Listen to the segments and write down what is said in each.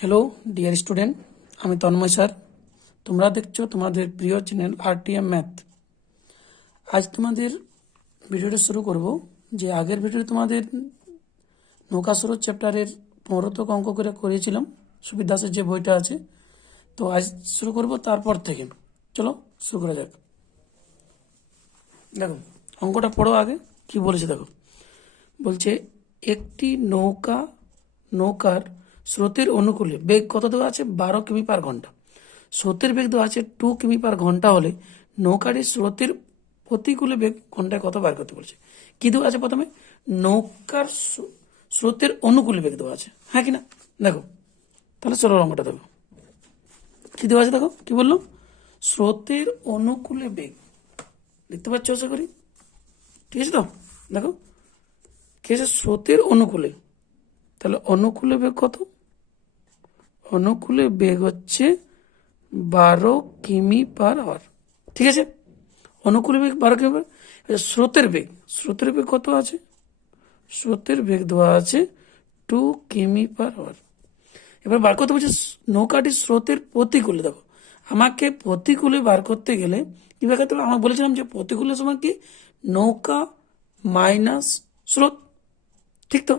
Hello dear student, আমি Tanmoy sir. তোমরা দেখছো তোমাদের প্রিয় চ্যানেল আরটিএম ম্যাথ। আজ তোমাদের ভিডিওটা শুরু করব। যে আগের ভিডিওতে তোমাদের নৌকা স্রোত চ্যাপ্টারের 15তম অঙ্ক করে করেছিলাম, সুবির দাসের যে বইটা আছে। তো আজ শুরু করব তারপর থেকে। চলো শুরু করা যাক। দেখো অঙ্কটা পড়ো আগে কি বলেছে দেখো। বলছে একটি নৌকার স্রোতের অনুকূলে বেগ কত দেওয়া আছে 12 কিমি/ঘন্টা। স্রোতের বেগ দেওয়া আছে 2 কিমি/ঘন্টা হলে নৌকাটির স্রোতের প্রতিকূলে বেগ ঘন্টায় কত বার করতে বলছে। কি দেওয়া আছে প্রথমে? নৌকার স্রোতের অনুকূলে বেগ দেওয়া আছে, হ্যাঁ কিনা? দেখো তাহলে চলো অঙ্কটা দেখো কি দেওয়া আছে। দেখো কি বললো, স্রোতের অনুকূলে বেগ। দেখতে পাচ্ছ আশা করি, ঠিক আছে তো? দেখো কি আছে, স্রোতের অনুকূলে। তাহলে অনুকূলে বেগ কত? অনুকূলে বেগ হচ্ছে 12 কিমি/আওয়ার, ঠিক আছে। অনুকূলে বেগ 12 কিমি। স্রোতের বেগ কত আছে? স্রোতের বেগ দেওয়া আছে 2 কিমি/আওয়ার। এবার বার করতে বলছে নৌকাটি স্রোতের প্রতিকূলে। দেখো আমাকে প্রতিকূলে বার করতে গেলে কি ব্যাখ্যা করতে হবে? আমরা বলেছিলাম যে প্রতিকূলের সময় কি নৌকা মাইনাস স্রোত, ঠিক তো?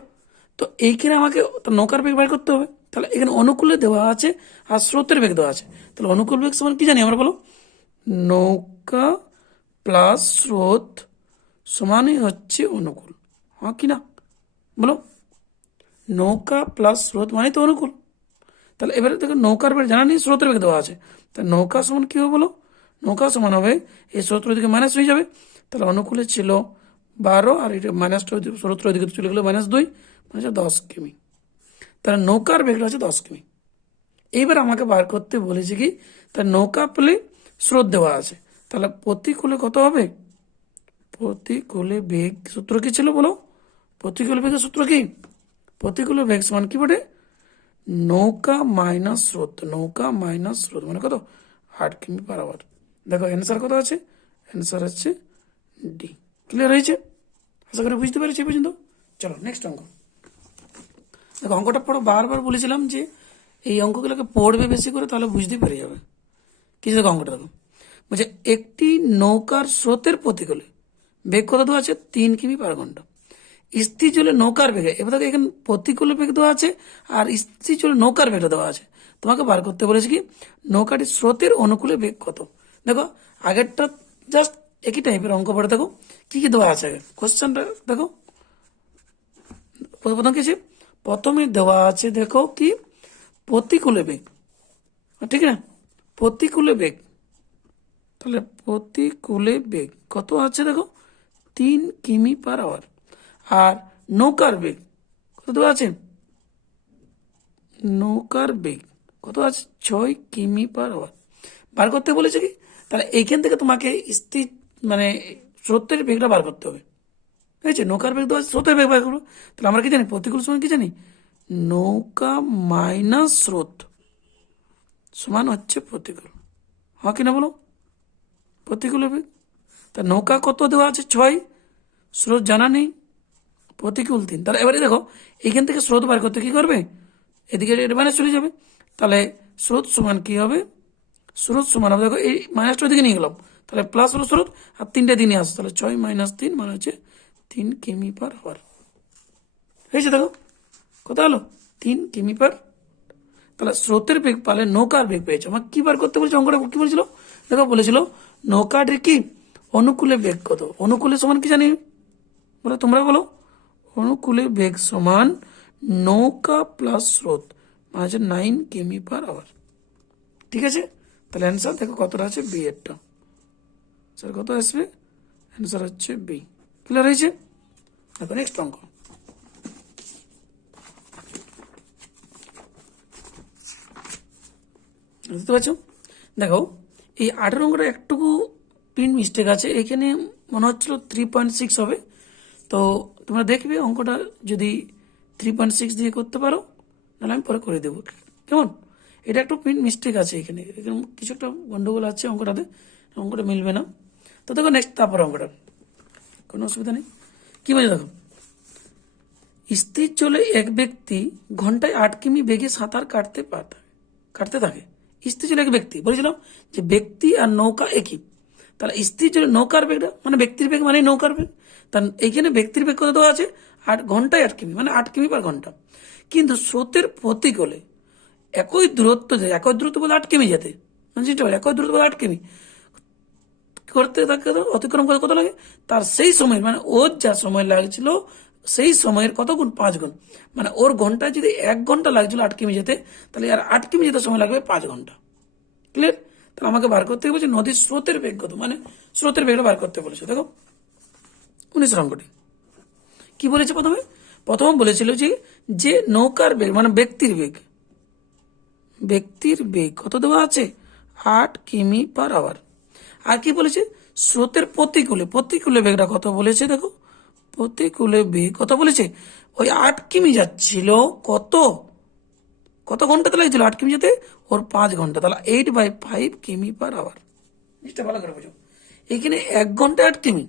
তো এইখানে আমাকে নৌকার বেগ বার করতে হবে। তাহলে এখানে অনুকূলে দেওয়া আছে আর স্রোতের বেগ দেওয়া আছে। তাহলে অনুকূল বেগ সমান কি জানি আমরা, বলো? নৌকা প্লাস স্রোত সমানই হচ্ছে অনুকূল, হ্যাঁ কি না বলো? নৌকা প্লাস স্রোত মানে তো অনুকূল। তাহলে এবারে দেখো নৌকার বেগ জানা নেই, স্রোতের বেগ দেওয়া আছে। তাহলে নৌকা সমান কি হবে বলো? নৌকা সমান হবে এই স্রোতের দিকে মাইনাস হয়ে যাবে। তাহলে অনুকূলে ছিল 12 আর এটা মাইনাসটা স্রোতের দিকে চলে গেলো -2, মানে 10 কিমি। তাহলে নৌকার বেগটা হচ্ছে 10 কিমি। এইবার আমাকে বার করতে বলেছে কি, তার নৌকা পেলে স্রোত দেওয়া আছে, তাহলে প্রতিকূলে কত হবে? প্রতিকূলে বেগ সূত্র কি ছিল বলো? প্রতিকূল বেগের সূত্র কি? প্রতিকূল বেগ সমান কি বটে? নৌকা মাইনাস স্রোত মানে কত? 8 কিমি/আওয়ার। দেখো অ্যান্সার কত আছে? অ্যান্সার হচ্ছে ডি। ক্লিয়ার হয়েছে? আশা করি বুঝতে পেরেছি পর্যন্ত। চলো নেক্সট অঙ্ক দেখো। অঙ্কটা পড়ো, বারবার বলেছিলাম যে এই অঙ্কগুলোকে পড়বে বেশি করে, তাহলে বুঝতে পেরে যাবে কিছু। দেখো অঙ্কটা দেখো, বলছে একটি নৌকার স্রোতের প্রতিকূলে বেগ কত দেওয়া আছে? 3 কিমি/ঘন্টা। স্থির জলে নৌকার বেগে, এবার দেখো এখানে প্রতিকূলে বেগ দেওয়া আছে আর স্থির জলে নৌকার বেগটা দেওয়া আছে। তোমাকে বার করতে বলেছে কি নৌকাটির স্রোতের অনুকূলে বেগ কত। দেখো আগেরটা জাস্ট একই টাইপের অঙ্ক পড়ে। দেখো কি কি দেওয়া আছে আগে কোশ্চেনটা দেখো। প্রথম কি আছে? প্রথমে দেওয়া আছে দেখো কি প্রতিকূলে বেগ, ঠিক না? প্রতিকূলে বেগ, তাহলে প্রতিকূলে বেগ কত আছে দেখো? 3 কিমি/আওয়ার। আর নৌকার বেগ কত দেওয়া আছে? নৌকার বেগ কত আছে? 6 কিমি/আওয়ার। বার করতে বলেছে কি, তাহলে এইখান থেকে তোমাকে স্থির মানে স্রোতের বেগটা বার করতে হবে, ঠিক আছে? নৌকার বেগ দেওয়া আছে, স্রোতের বেগ বার করবো। তাহলে আমরা কি জানি প্রতিকূল সময় কি জানি? নৌকা মাইনাস স্রোত সমান হচ্ছে প্রতিকূল, হ্যাঁ কিনা বলো? প্রতিকূল বেগ। তা নৌকা কত দেওয়া আছে? 6, স্রোত জানা নেই, প্রতিকূল 3। তাহলে এবারে দেখো এইখান থেকে স্রোত বার করতে কি করবে? এদিকে মাইনাস চলে যাবে। তাহলে স্রোত সমান কি হবে? স্রোত সমান হবে দেখো এই মাইনাসটা দিকে নিয়ে গেলাম, তাহলে প্লাস হলো স্রোত আর 3টে দিনই আসছে, তাহলে 6 - 3 মানে হচ্ছে 3 কিমি/আওয়ার হয়েছে। দেখো কত হলো? 3 কিমি/। তাহলে স্রোতের বেগ পালে নৌকার বেগ পেয়েছে। আমার কি বার করতে বলছে? অঙ্কটা কি বলেছিল দেখো? বলেছিল নৌকাটির কি অনুকূলে বেগ কত। অনুকূলে সমান কি জানি বলো, তোমরা বলো? অনুকূলে বেগ সমান নৌকা প্লাস স্রোত মানে হচ্ছে 9 কিমি/আওয়ার, ঠিক আছে। তাহলে অ্যান্সার দেখো কতটা আছে? বি এরটা। স্যার কত আসবে? অ্যান্সার হচ্ছে বি। ক্লিয়ার হয়েছে? দেখো নেক্সট অঙ্ক বুঝতে পারছো? দেখো এই 18 অঙ্কটা একটুকু প্রিন্ট মিস্টেক আছে, এখানে মনে হচ্ছিল 3.6 হবে। তো তোমরা দেখবে অঙ্কটা যদি 3.6 দিয়ে করতে পারো, নাহলে আমি পরে করে দেবো, কেমন? এটা একটু প্রিন্ট মিস্টেক আছে এখানে, এখানে কিছু একটা গন্ডগোল আছে অঙ্কটাতে, অঙ্কটা মিলবে না। তো দেখো নেক্সট, তারপর অঙ্কটা কোনো অসুবিধা নেই। কি বলছে দেখো, স্থির জলে এক ব্যক্তি ঘন্টায় 8 কিমি বেগে সাঁতার কাটতে থাকে। স্থির জলে এক ব্যক্তি বলেছিলাম যে ব্যক্তি আর নৌকা একই, তাহলে স্থির জলে নৌকার বেগটা মানে ব্যক্তির বেগ মানে নৌকার বেগ, তার এইখানে ব্যক্তির বেগ কত দেওয়া আছে 8 ঘন্টায় 8 কিমি মানে 8 কিমি/ঘন্টা। কিন্তু স্রোতের প্রতিকূলে একই দূরত্ব বলে 8 কিমি যেতে মানে একই দূরত্ব বলে 8 কিমি করতে থাকে, অতিক্রম করে কত লাগে তার সেই সময় মানে ওর যা সময় লাগছিল সেই সময়ের কত গুণ 5 গুণ, মানে ওর ঘন্টায় যদি 1 ঘন্টা লাগছিল 8 কিমি যেতে, তাহলে আর 8 কিমি যেতে সময় লাগবে 5 ঘন্টা। ক্লিয়ার? তাহলে আমাকে বার করতে বলছে নদীর স্রোতের বেগ কত, মানে স্রোতের বেগটা বার করতে বলেছে। দেখো 19 অঙ্কটি কি বলেছে, প্রথম বলেছিল যে নৌকার বেগ মানে ব্যক্তির বেগ কত দেওয়া আছে 8 কিমি/আওয়ার। আর কি বলেছে স্রোতের প্রতিকূলে বেগটা কত বলেছে, দেখো প্রতিকূলে বেগ কত বলেছে ওই 8 কিমি যাচ্ছিল কত ঘন্টাতে লাগছিল 8 কিমি যেতে, ওর 5 ঘন্টা, তাহলে 8/5 কিমি/আওয়ার। জিনিসটা ভালো করে বুঝো, এখানে 1 ঘন্টা 8 কিমি,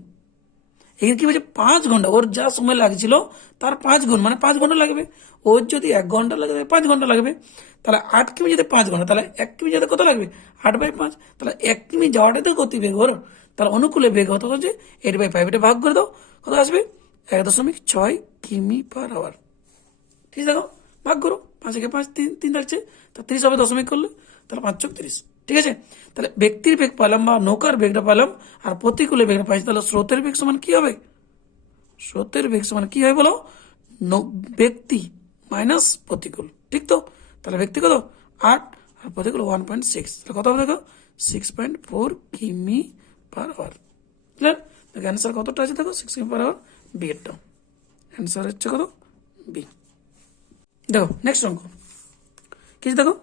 এখানে কি বলছে 5 ঘন্টা, ওর যা সময় লাগছিল তার 5 গুণ মানে 5 ঘন্টা লাগবে। ওর যদি 1 ঘন্টা লাগে 5 ঘন্টা লাগবে, তাহলে 8 কিমি যেতে 5 ঘন্টা, তাহলে 1 কিমি যেতে কত লাগবে 8/5, তাহলে 1 কিমি যাওয়াটাই তো গতি বেগ ওর, তাহলে অনুকূলে বেগ কত হচ্ছে 8/5, এটা ভাগ করে দাও কত আসবে 1.6 কিমি/আওয়ার। ঠিক আছে, দেখো ভাগ করো, 5 3 থাকছে, তা 30 হবে দশমিক করলে, তাহলে 5×30। ঠিক আছে, তাহলে ব্যক্তির বেগ পেলাম বা নৌকার বেগটা পেলাম আর প্রতিকূলে বেগটা পাইছি, তাহলে স্রোতের বেগ সমান কি হবে, স্রোতের বেগ সমান কি হয় বলো, ব্যক্তি মাইনাস প্রতিকূল। ঠিক তো, তাহলে ব্যক্তি কত 8 আর প্রতিকূল 1.6, তাহলে কত হবে দেখো 6.4 কিমি/আওয়ার। ক্লিয়ার? দেখো অ্যান্সার কতটা আছে, দেখো 6 কিমি/আওয়ার, বি এরটা অ্যান্সার হচ্ছে কত বি। দেখো নেক্সট অঙ্ক কি, দেখো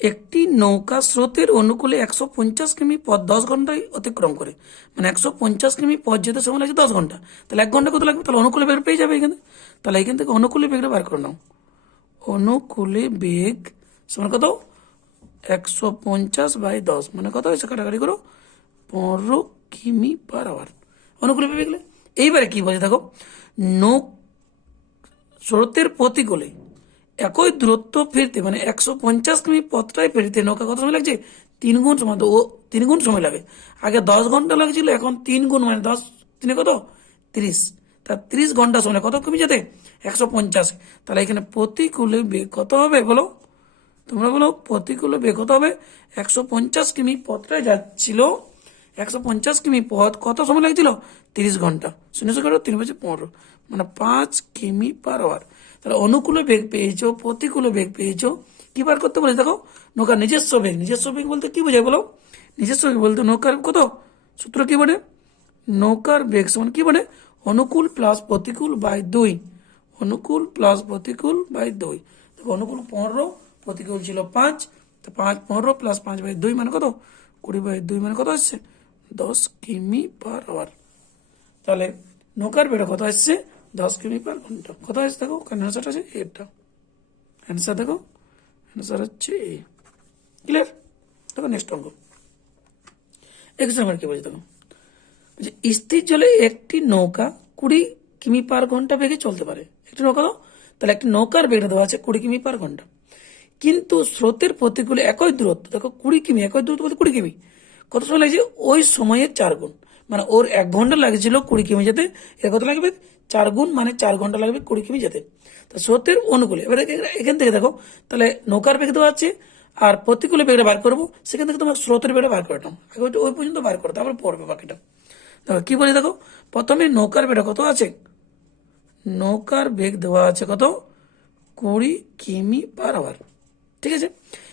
একটি নৌকা স্রোতের অনুকূলে 150 কিমি পথ 10 ঘন্টায় অতিক্রম করে, মানে 150 কিমি পথ যেতে সময় লাগছে 10 ঘন্টা, তাহলে 1 ঘন্টা কত লাগবে, তাহলে অনুকূলে বেগ পেয়ে যাবে এখানে। তাহলে এখান থেকে অনুকূলে বেগটা বার করে নাও, অনুকূলে বেগ সমান কত 150/10 মানে কত হয়েছে, কাটাকাটি করো 15 কিমি/আওয়ার অনুকূলে বেগ। এইবারে কি বলছে দেখো, স্রোতের প্রতিকূলে একই দূরত্ব ফিরতে মানে 150 কিমি পথটাই ফিরতে নৌকা কত সময় লাগছে 3 গুণ সময়, তো ও 3 গুণ সময় লাগে। আগে 10 ঘন্টা লাগছিল, এখন 3 গুণ মানে 10 3 কত 30, তা 30 ঘন্টা সময় কত কিমি যেতে 150, তাহলে এখানে প্রতিকূলে বেগ কত হবে বলো, তোমরা বলো প্রতিকূলে বেগ কত হবে 150 কিমি পথটাই যাচ্ছিল, 150 কিমি পথ কত সময় লাগছিল 30 ঘন্টা, 0 3×5 মানে 5 কিমি/আওয়ার। তাহলে অনুকূলে বেগ পেয়েছো প্রতিকূলে বেগ পেয়েছো, কি বার করতে বলে দেখো নৌকার নিজস্ব বেগ বলতে কি বোঝায় বলো, নিজস্ব বেগ বলতে নৌকার কত সূত্র কি বলে, নৌকার বেগ সমান কি বলে অনুকূল প্লাস প্রতিকূল/2, অনুকূল প্লাস প্রতিকূল/2। দেখো অনুকূল 15, প্রতিকূল ছিল 5, তো 15 + 5/2 মানে কত 20/2 মানে কত আসছে 10 কিমি/আওয়ার। তাহলে নৌকার বেগটা কত আসছে 10 কিমি/ঘন্টা, কত আসছে দেখো অ্যান্সারটা আছে এটা, অ্যান্সার দেখো অ্যান্সার হচ্ছে এ। ক্লিয়ার? দেখো নেক্সট অঙ্ক 21 নম্বর কি বলছে দেখো, স্থির জলে একটি নৌকা 20 কিমি/ঘন্টা বেগে চলতে পারে, একটি নৌকা দাও, তাহলে একটি নৌকার বেগটা দেওয়া আছে 20 কিমি/ঘন্টা, কিন্তু স্রোতের প্রতিকূলে একই দূরত্ব, দেখো 20 কিমি, একই দূরত্ব বলতে 20 কিমি, কত সময় লাগছে ওই সময়ের 4 গুণ, মানে ওর 1 ঘন্টা লাগছিল 20 কিমি যেতে, এর কত লাগবে 4 গুণ মানে 4 ঘন্টা লাগবে 20 কিমি যেতে। তো স্রোতের অনুকূলে এবার এখান থেকে দেখো, তাহলে নৌকার বেগ দেওয়া আছে আর প্রতিকূলে বেগটা বার করবো, সেখান থেকে তোমার স্রোতের বেগটা বার করে নাও, আগে ওই পর্যন্ত বার করো তারপর পড়বে বাকিটা। দেখো কি বলি দেখো, প্রথমে নৌকার বেগটা কত আছে, নৌকার বেগ দেওয়া আছে কত 20 কিমি/আওয়ার। ঠিক আছে,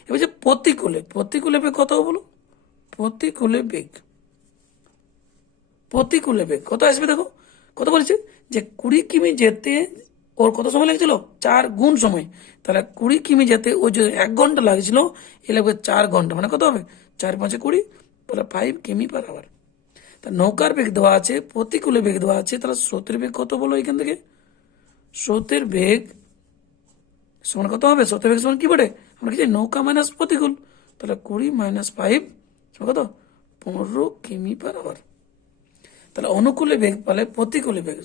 এবার যে প্রতিকূলে বেগ কত বলো, প্রতিকূলে বেগ কত আসবে দেখো, কত বলেছে যে 20 কিমি যেতে ওর কত সময় লাগছিল 4 গুণ সময়, তাহলে 20 কিমি যেতে ও যে 1 ঘন্টা লাগছিল এ লাগবে 4 ঘন্টা, মানে কত হবে 4×5 = 20 বলে 5 কিমি/আওয়ার। তা নৌকার বেগ দেওয়া আছে প্রতিকূলে বেগ দেওয়া আছে, তাহলে স্রোতের বেগ কত বলো, এখান থেকে স্রোতের বেগ সমান কত হবে, স্রোতের বেগ সমান কি বলে আমরা কি নৌকা মাইনাস প্রতিকূল, তাহলে 20 - 5 কত 15 কিমি/আওয়ার। তাহলে অনুকূলে বেগ পালে প্রতিকূলে বেগ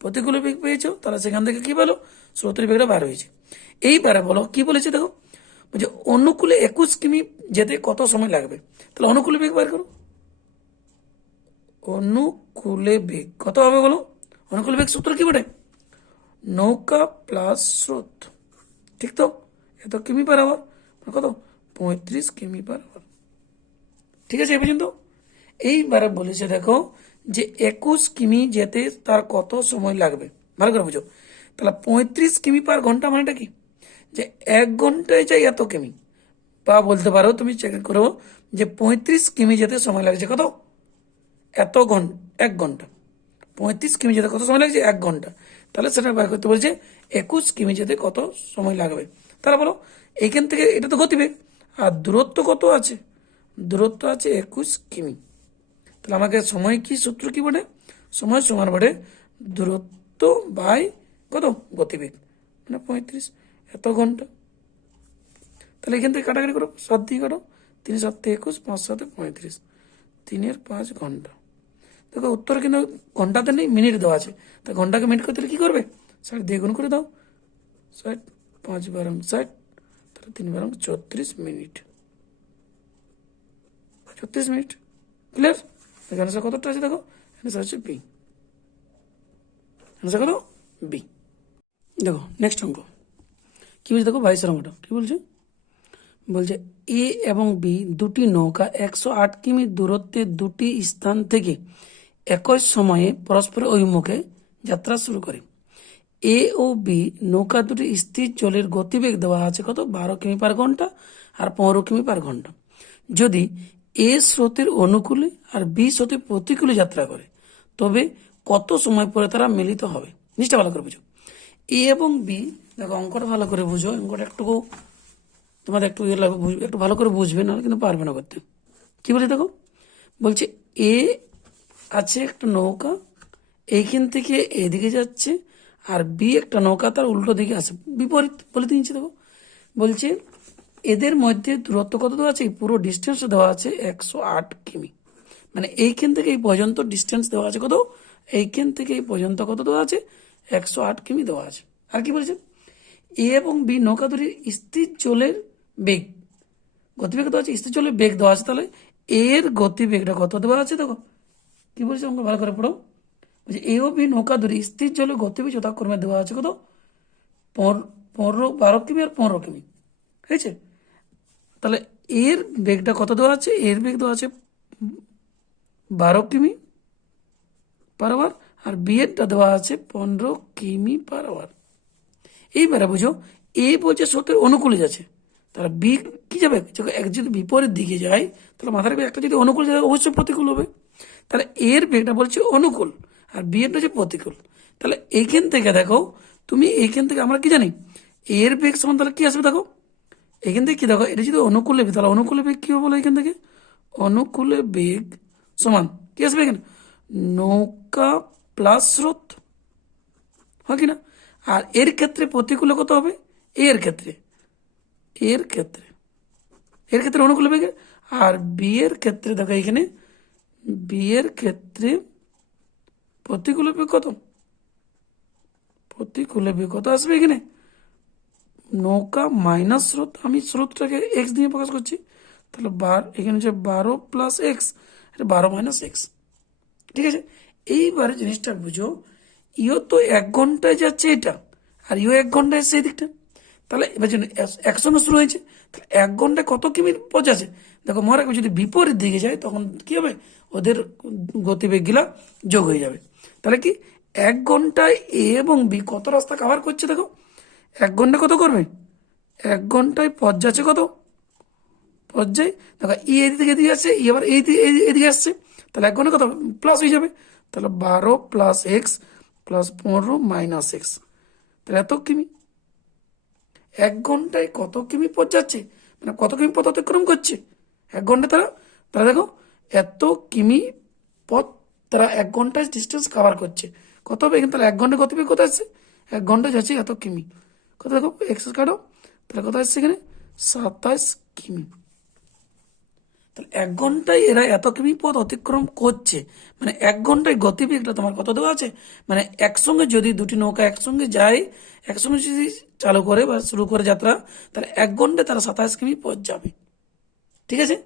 প্রতিকূল বেগ পেয়েছো, তাহলে সেখান থেকে কি বলো স্রোতের বেগটা বার হয়েছে। এইবারে বলো কি বলেছে দেখো, বলছে অনুকূলে 21 কিমি যেতে কত সময় লাগবে। তাহলে অনুকূলে বেগ বার করো। অনুকূলে বেগ কত হবে বলো, অনুকূলে বেগ সূত্র কি বটে, নৌকা প্লাস স্রোত, ঠিক তো, এত কিমি পার আওয়ার, কত 35 কিমি পার আওয়ার। ঠিক আছে এ পর্যন্ত। এইবারে বলেছে দেখো যে 21 কিমি যেতে তার কত সময় লাগবে, ভালো করে বুঝো। তাহলে 35 কিমি পার ঘন্টা মানেটা কি, যে 1 ঘন্টায় যাই এত কিমি, বা বলতে পারো তুমি চেক করো যে 35 কিমি যেতে সময় লাগছে কত, এত ঘন্টা 1 ঘন্টা। 35 কিমি যেতে কত সময় লাগছে 1 ঘন্টা, তাহলে সেটা বার করতে বলছে 21 কিমি যেতে কত সময় লাগবে। তাহলে বলো এইখান থেকে এটা তো গতিবেগ, আর দূরত্ব কত আছে, দূরত্ব আছে 21 কিমি। তাহলে আমাকে সময় কি সূত্র কি বলে, সময় সমান বটে দূরত্ব বাই কত গতিবেগ, মানে 35 এত ঘন্টা। তাহলে এখান থেকে কাটাকাটি করো, 7 দিয়ে কাটো, 3 7 21, 5 7 35, 3 5 ঘন্টা। দেখো উত্তর কিন্তু ঘন্টাতে নেই, মিনিট দেওয়া আছে, তা ঘন্টাকে মিনিট করতে হলে কি করবে, 60 দিয়ে গুণ করে দাও, 60 5 12 60, তাহলে 3 12 34 মিনিট, 34 মিনিট। ক্লিয়ার। এখানে কতটা আছে দেখো, অ্যান্সার হচ্ছে বি, অ্যান্সার কত বি। দেখো নেক্সট অঙ্ক কি বলছে, দেখো 22 অঙ্কটা কি বলছে, বলছে এ এবং বি দুটি নৌকা 108 কিমি দূরত্বে দুটি স্থান থেকে একই সময়ে পরস্পর অভিমুখে যাত্রা শুরু করে। এ ও বি নৌকা দুটি স্থির জলের গতিবেগ দেওয়া আছে কত 12 কিমি পার ঘন্টা আর 15 কিমি পার ঘন্টা। যদি এ স্রোতের অনুকূলে আর বি স্রোতের প্রতিকূলে যাত্রা করে, তবে কত সময় পরে তারা মিলিত হবে। জিনিসটা ভালো করে বুঝো, এ এবং বি, দেখো অঙ্কটা ভালো করে বুঝো, অঙ্কটা একটু তোমাদের একটু ইয়ে লাগবে, একটু ভালো করে বুঝবে, না কিন্তু পারবে না করতে। কি বলে দেখো, বলছে এ আছে একটা নৌকা, এইখান থেকে এদিকে যাচ্ছে, আর বি একটা নৌকা তার উল্টো দিকে আছে, বিপরীত বলে দিয়েছি। দেখো বলছে এদের মধ্যে দূরত্ব কত দেওয়া আছে, পুরো ডিস্টেন্স দেওয়া আছে 108 কিমি, মানে এইখান থেকে এই পর্যন্ত ডিস্টেন্স দেওয়া আছে কত, এইখান থেকে এই পর্যন্ত কত দেওয়া আছে 108 কিমি দেওয়া আছে। আর কি বলেছে, এ এবং বি নৌকা দুটির স্থির জলের বেগ, গতিবেগ দেওয়া আছে, স্থির জলের বেগ দেওয়া আছে, তাহলে এর গতিবেগটা কত দেওয়া আছে দেখো, কি বলছে অঙ্ক ভালো করে পড়ো, বলছে এ ও বি নৌকা দুটি স্থির জলের গতিবেগ যথাক্রমে দেওয়া আছে কত 12 কিমি আর 15 কিমি, হয়েছে। তাহলে এর বেগটা কত দেওয়া আছে, এর বেগ দেওয়া আছে 12 কিমি পার আওয়ার, আর বি এরটা দেওয়া আছে 15 কিমি পার আওয়ার। এইবারে বুঝো এ বলছে স্রোতের অনুকূলে যাচ্ছে, তাহলে বি কি যাবে, এক যদি বিপরীত দিকে যায়, তাহলে মাথার একটা যদি অনুকূল যায় অবশ্যই প্রতিকূল হবে। তাহলে এর বেগটা বলছে অনুকূল আর বি এরটা হচ্ছে প্রতিকূল। তাহলে এইখান থেকে দেখো তুমি, এইখান থেকে আমরা কি জানি এর বেগ সমান, তাহলে কি আসবে দেখো, এখান থেকে কি দেখো, এটা যদি অনুকূলে বেগ, তাহলে অনুকূলে বেগ কি হবে বলো, এখান থেকে অনুকূলে বেগ সমান কি আসবে এখানে, নৌকা প্লাস স্রোত, হয় কিনা। আর এর ক্ষেত্রে প্রতিকূলে কত হবে, এর ক্ষেত্রে, এর ক্ষেত্রে, এর ক্ষেত্রে অনুকূলে বেগে, আর বি এর ক্ষেত্রে দেখো এখানে বি এর ক্ষেত্রে প্রতিকূলে বেগ কত, প্রতিকূলে বেগ কত আসবে এখানে, নৌকা মাইনাস স্রোত, আমি স্রোতটাকে এক্স দিয়ে প্রকাশ করছি, তাহলে এখানে হচ্ছে 12 প্লাস এক্স, 12 মাইনাস এক্স। ঠিক আছে, এইবারে জিনিসটা বুঝো, ইও তো 1 ঘন্টায় যাচ্ছে এটা, আর ইও 1 ঘন্টায় সেই দিকটা, তাহলে এবার যদি একসঙ্গে শুরু হয়েছে, তাহলে 1 ঘন্টায় কত কিমি পৌঁছাছে দেখো, মনে রাখবে যদি বিপরীত দিকে যায় তখন কি হবে, ওদের গতিবেগগুলা যোগ হয়ে যাবে। তাহলে কি 1 ঘন্টায় এ এবং বি কত রাস্তা কাভার করছে দেখো, 1 ঘন্টা কত করবে, 1 ঘন্টায় পথ যাচ্ছে কত, পর্যায়ে দেখো ই এদিকে এদিকে আসছে, ই আবার এদিকে আসছে, তাহলে 1 ঘন্টা কত প্লাস হয়ে যাবে, তাহলে 12 plus x plus 15 minus x, তাহলে এত কিমি। 1 ঘন্টায় কত কিমি পথ যাচ্ছে, মানে কত কিমি পথ অতিক্রম করছে 1 ঘন্টা, তারা তারা দেখো এত কিমি পথ তারা 1 ঘন্টায় ডিস্টেন্স কাভার করছে, কত হবে এখানে, তাহলে 1 ঘন্টা গতিবেগ কত আসছে, 1 ঘন্টা যাচ্ছে এত কিমি, কত দেখো এক্স কাটো, তাহলে কত আসছে এখানে 27 কিমি। তাহলে 1 ঘন্টায় এরা এত কিমি পথ অতিক্রম করছে, মানে 1 ঘন্টায় গতিবেগটা তোমার কত দেওয়া আছে, মানে একসঙ্গে যদি দুটি নৌকা একসঙ্গে যায়, একসঙ্গে যদি চালু করে বা শুরু করে যাত্রা, তাহলে 1 ঘন্টায় তারা 27 কিমি পথ যাবে। ঠিক আছে,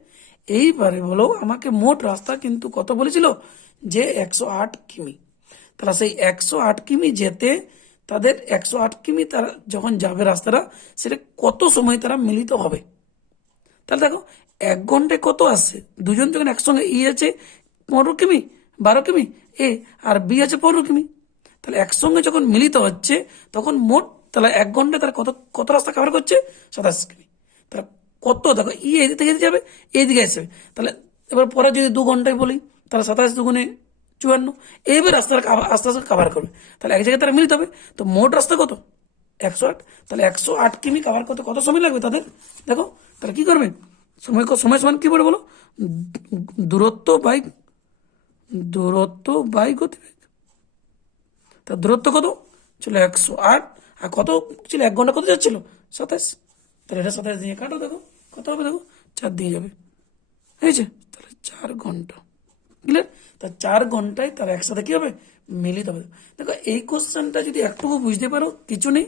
এইবারে বলো আমাকে মোট রাস্তা কিন্তু কত বলেছিল, যে 108 কিমি। তাহলে সেই 108 কিমি যেতে তাদের 108 কিমি তারা যখন যাবে রাস্তাটা, সেটা কত সময় তারা মিলিত হবে। তাহলে দেখো 1 ঘন্টায় কত আসছে, দুজন যখন একসঙ্গে আছে 15 কিমি, 12 কিমি এ, আর বি আছে 15 কিমি, তাহলে একসঙ্গে যখন মিলিত হচ্ছে তখন মোট, তাহলে 1 ঘন্টায় তারা কত কত রাস্তা কভার করছে, 27 কিমি। তাহলে কত দেখো এদিক থেকে এদিকে যাবে, এইদিকে আসবে, তাহলে এবার পরে যদি 2 ঘন্টায় বলি, তাহলে 27 × 2 = 54, এইবার রাস্তাটা আস্তে আস্তে কাভার করবে, তাহলে এক জায়গায় তারা মিলিত হবে। তো মোট রাস্তা কত, 108, তাহলে 108 কিমি কাভার করতে কত সময় লাগবে তাদের, দেখো তাহলে কি করবে, সময় সমান কি বলে বলো, দূরত্ব বাই গতিবেগ। তা দূরত্ব কত ছিল, 108, আর কত ছিল, 1 ঘন্টা কত যাচ্ছিল, 27, তাহলে এটা 27 দিয়ে কাটো, দেখো কত হবে, দেখো 4 দিয়ে যাবে, হয়েছে, তাহলে 4 ঘন্টা। ক্লিয়ার, তা 4 ঘন্টায় তারা একসাথে কি হবে, মিলিত হবে। দেখো এই কোশ্চেনটা যদি একটুকু বুঝতে পারো, কিছু নেই,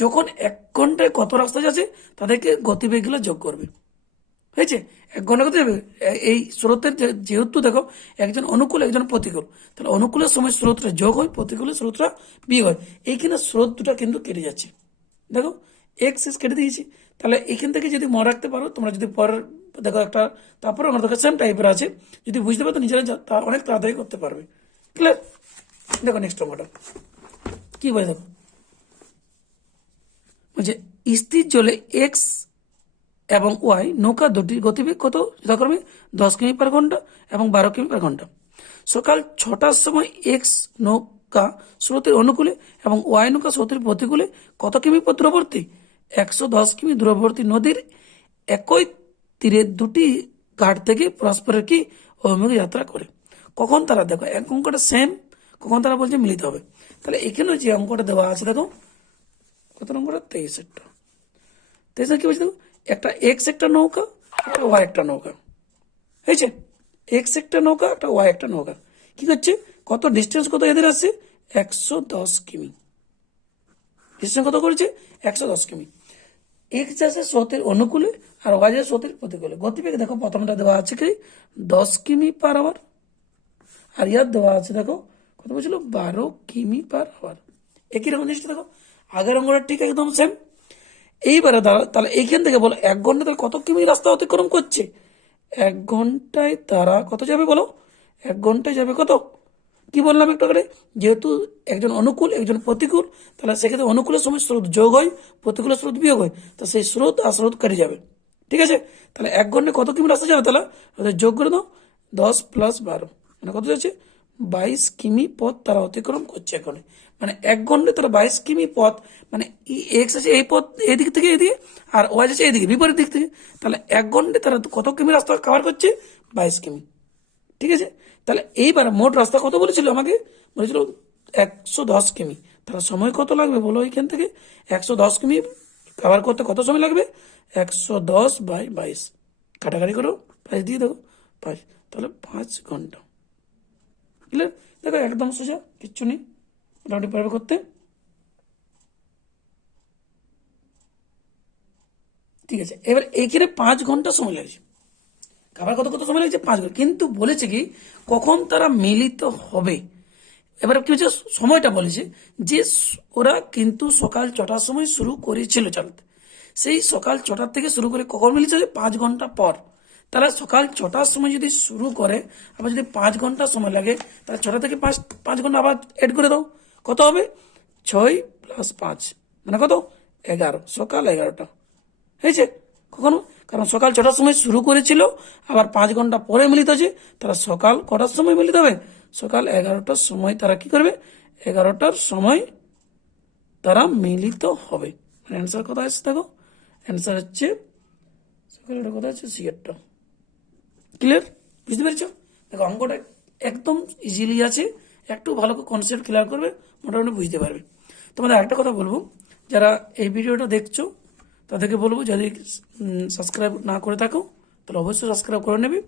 যখন 1 ঘন্টায় কত রাস্তা যাচ্ছে তাদেরকে গতিবেগগুলো যোগ করবে, হয়েছে। 1 ঘন্টা কত যাবে, এই স্রোতের যেহেতু দেখো একজন অনুকূল একজন প্রতিকূল, তাহলে অনুকূলের সময় স্রোতটা যোগ হয়, প্রতিকূলের স্রোতটা বিয়োগ হয়, এইখানে স্রোত দুটা কিন্তু কেটে যাচ্ছে, দেখো এক্স কেটে দিয়েছি। তাহলে এখান থেকে যদি মনে রাখতে পারো তোমরা, যদি পরের দেখো একটা, তারপরে আমার দেখো সেম টাইপের আছে, যদি বুঝতে পারো তো নিজেরা অনেক তাড়াতাড়ি করতে পারবে। ক্লিয়ার, দেখো নেক্সট নম্বরটা কি বলে, দেখো বলছে স্থির জলে এক্স এবং ওয়াই নৌকা দুটির গতিবেগ কত, যথাক্রমে 10 কিমি/ঘন্টা এবং 12 কিমি/ঘন্টা। সকাল 6টার সময় এক্স নৌকা স্রোতের অনুকূলে এবং ওয়াই নৌকা স্রোতের প্রতিকূলে কত কিমি পথ দূরবর্তী, 110 কিমি দূরবর্তী নদীর একই তীরে দুটি ঘাট থেকে পরস্পরের কি অভিমুখে যাত্রা করে। কখন তারা, দেখো এক অঙ্কটা সেম, কখন তারা বলছে মিলিত হবে। তাহলে এখানেও যে অঙ্কটা দেওয়া আছে, দেখো কত নম্বরটা, 23-এরটা, 23 কি বলছে, দেখো একটা এক্স একটা নৌকা, একটা ওয়াই একটা নৌকা, হয়েছে, এক্স একটা নৌকা, একটা ওয়াই একটা নৌকা, কি করছে, কত ডিস্টেন্স কত এদের আছে, 110 কিমি, ডিস্টেন্স কত করেছে, 110 কিমি। এক্স আছে স্রোতের অনুকূলে আর ওয়াই আছে স্রোতের প্রতিকূলে। গতিবেগ দেখো প্রথমটা দেওয়া আছে কি 10 কিমি/আওয়ার, আর ইয়ার দেওয়া আছে দেখো কত বলছিল, 12 কিমি/আওয়ার। একই রকম জিনিসটা দেখো, আগের অঙ্কটা ঠিক একদম সেম। এইবারে তাহলে এইখান থেকে বলো 1 ঘন্টা তাহলে কত কিমি রাস্তা অতিক্রম করছে, 1 ঘন্টায় তারা কত যাবে বলো, 1 ঘন্টায় যাবে কত, কি বললাম একটু করে, যেহেতু একজন অনুকূল একজন প্রতিকূল, তাহলে সেক্ষেত্রে অনুকূলের সময় স্রোত যোগ হয়, প্রতিকূলের স্রোত বিয়োগ হয়, তো সেই স্রোত আর স্রোত কেটে যাবে। ঠিক আছে, তাহলে 1 ঘন্টায় কত কিমি রাস্তা যাবে, তাহলে ওদের যোগ করে দাও, 10 + 12 মানে কত যাচ্ছে, 22 কিমি পথ তারা অতিক্রম করছে এখন, মানে 1 ঘন্টায় তারা 22 কিমি পথ, মানে এক্স আছে এই পথ এদিক থেকে এদিকে, আর ওয়াই আছে এদিকে বিপরীত দিক থেকে, তাহলে 1 ঘন্টায় তারা কত কিমি রাস্তা কভার করছে, 22 কিমি। ঠিক আছে, তাহলে এইবার মোট রাস্তা কত বলেছিল আমাকে, বলেছিল 110 কিমি, তাহলে সময় কত লাগবে বলো, এখান থেকে 110 কিমি কভার করতে কত সময় লাগবে, 110/22, কাটাকাটি করো 5 দিয়ে দেখো 5, তাহলে 5 ঘন্টা। ক্লিয়ার, দেখো একদম সোজা, কিচ্ছু নেই, মোটামুটি পারবে করতে। ঠিক আছে, এবার এইখানে 5 ঘন্টা সময় লাগছে, খাবার কত কত সময় লাগছে, 5 ঘন্টা, কিন্তু বলেছে কি কখন তারা মিলিত হবে। এবার কি হচ্ছে, সময়টা বলেছে যে ওরা কিন্তু সকাল 6টার সময় শুরু করেছিল চালাতে, সেই সকাল 6টার থেকে শুরু করে কখন মিলিত হয়েছে, 5 ঘন্টা পর। তাহলে সকাল 6টার সময় যদি শুরু করে, আবার যদি 5 ঘন্টা সময় লাগে, তাহলে 6টা থেকে 5 ঘন্টা আবার এড করে দাও, কত হবে, 6 + 5 মানে কত, 11, সকাল 11টা, হয়েছে। কখনো, কারণ সকাল 6টার সময় শুরু করেছিল, আবার 5 ঘন্টা পরে মিলিত হয়েছে, তারা সকাল কটার সময় মিলিত হবে, সকাল 11টার সময় তারা কি করবে, 11টার সময় তারা মিলিত হবে। মানে অ্যান্সার কোথায় আসছে, দেখো অ্যান্সার হচ্ছে সকাল কোথায় আছে, সিয়ারটা। ক্লিয়ার, বুঝতে পেরেছো, দেখো অঙ্কটা একদম ইজিলি আছে, একটু ভালো করে কনসেপ্ট ক্লিয়ার করবে, মোটামুটি বুঝতে পারবে। তোমাদের একটা কথা বলবো, যারা এই ভিডিওটা দেখছো তাদেরকে বলবো, যদি সাবস্ক্রাইব না করে থাকো তাহলে অবশ্যই সাবস্ক্রাইব করে নেবে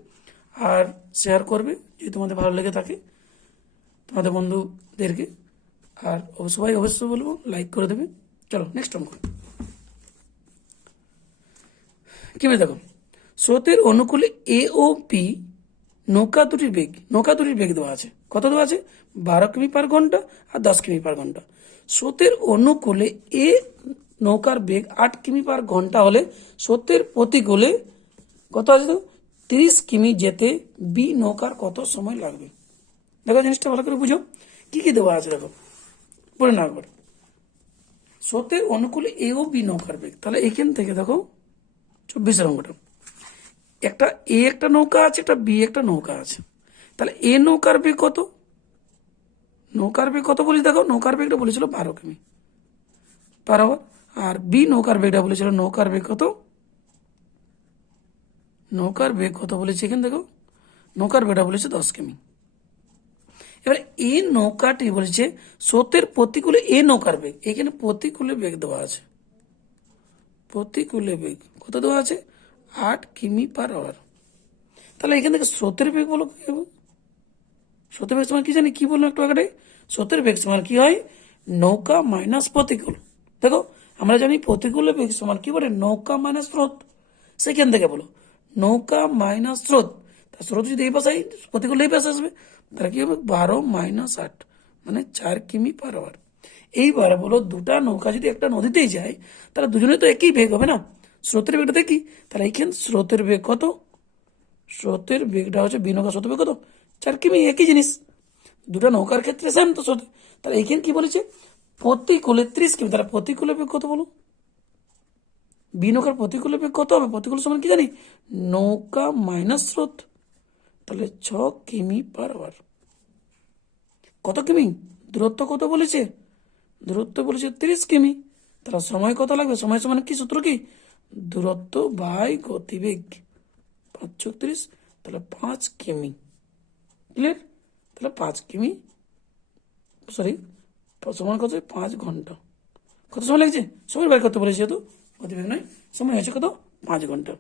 আর শেয়ার করবে যদি তোমাদের ভালো লেগে থাকে তোমাদের বন্ধুদেরকে। আর সবাই অবশ্যই বলবো লাইক করে দেবে। চলো নেক্সট অঙ্ক কি বলে দেখো, স্রোতের অনুকূলে এ ও পি নৌকা দুটির বেগ দেওয়া আছে। কত দেওয়া আছে? 12 কিমি পার ঘন্টা আর 10 কিমি পার ঘন্টা। স্রোতের অনুকূলে এ নৌকার বেগ 8 কিমি পার ঘন্টা হলে স্রোতের প্রতিকূলে কত আছে? 30 কিমি যেতে বি নৌকার কত সময় লাগবে? দেখো জিনিসটা ভালো করে বুঝো, কি কি দেওয়া আছে দেখো, পড়ে না একবার। স্রোতের অনুকূলে এ ও বি নৌকার বেগ, তাহলে এখান থেকে দেখো 24 অঙ্কটা, একটা এ একটা নৌকা আছে, একটা বি একটা নৌকা আছে। তাহলে এ নৌকার বেগ কত? নৌকার বেগ কত বলি দেখো, নৌকার বেগটা বলেছিল 12 কিমি পার আওয়ার। আর বি নৌকার বেগটা বলেছিল, নৌকার বেগ কত? নৌকার বেগ কত বলেছে এখানে দেখো, নৌকার বেগটা বলেছে 10 কিমি। এবার এ নৌকাটি বলেছে স্রোতের প্রতিকূলে এ নৌকার বেগ, এখানে প্রতিকূলে বেগ দেওয়া আছে। প্রতিকূলে বেগ কত দেওয়া আছে? 8 কিমি পার আওয়ার। তাহলে এখান থেকে স্রোতের বেগ বলো কি হবে? স্রোতের বেগ সমান কি জানি, কি বললাম একটু আগে? স্রোতের বেগ সমান কি হয়? নৌকা মাইনাস প্রতিকূল। দেখো আমরা জানি প্রতিকূলে বেগ সমান কি বলে? নৌকা মাইনাস স্রোত। সেখান থেকে বলো নৌকা মাইনাস স্রোত, তা স্রোত যদি এই পাশে প্রতিকূল এই পাশে আসবে, তাহলে কি হবে? 12 মাইনাস 8 মানে 4 কিমি পার আওয়ার। এইবার বলো দুটা নৌকা যদি একটা নদীতেই যায় তাহলে দুজনে তো একই বেগ হবে না, স্রোতের বেগটা দেখি। তাহলে এইখানে স্রোতের বেগ কত? স্রোতের বেগটা হচ্ছে বি নৌকা স্রোতের বেগ কত? 4 কিমি, একই জিনিস। দুটা নৌকার ক্ষেত্রে সেম তো স্রোত। তাহলে এইখানে কি বলেছে? প্রতিকূলে 30 কিমি, তাহলে প্রতিকূলে বেগ কত বলো? বি নৌকার প্রতিকূলে বেগ কত হবে? প্রতিকূল সমান কি জানি? নৌকা মাইনাস স্রোত। তাহলে 6 কিমি পার আওয়ার। কত কিমি? দূরত্ব কত বলেছে? দূরত্ব বলেছে 30 কিমি। তাহলে সময় কত লাগবে? সময় সমান কি সূত্র কি? দূরত্ব বাই গতিবেগ। 5 × 30, তাহলে 5 কিমি। ক্লিয়ার? তাহলে 5 কিমি সরি সমান কত? 5 ঘন্টা। কত সময় লাগছে? সময় বের করতে বলেছে, তো গতিবেগ নয়, সময় হয়েছে কত? 5 ঘন্টা।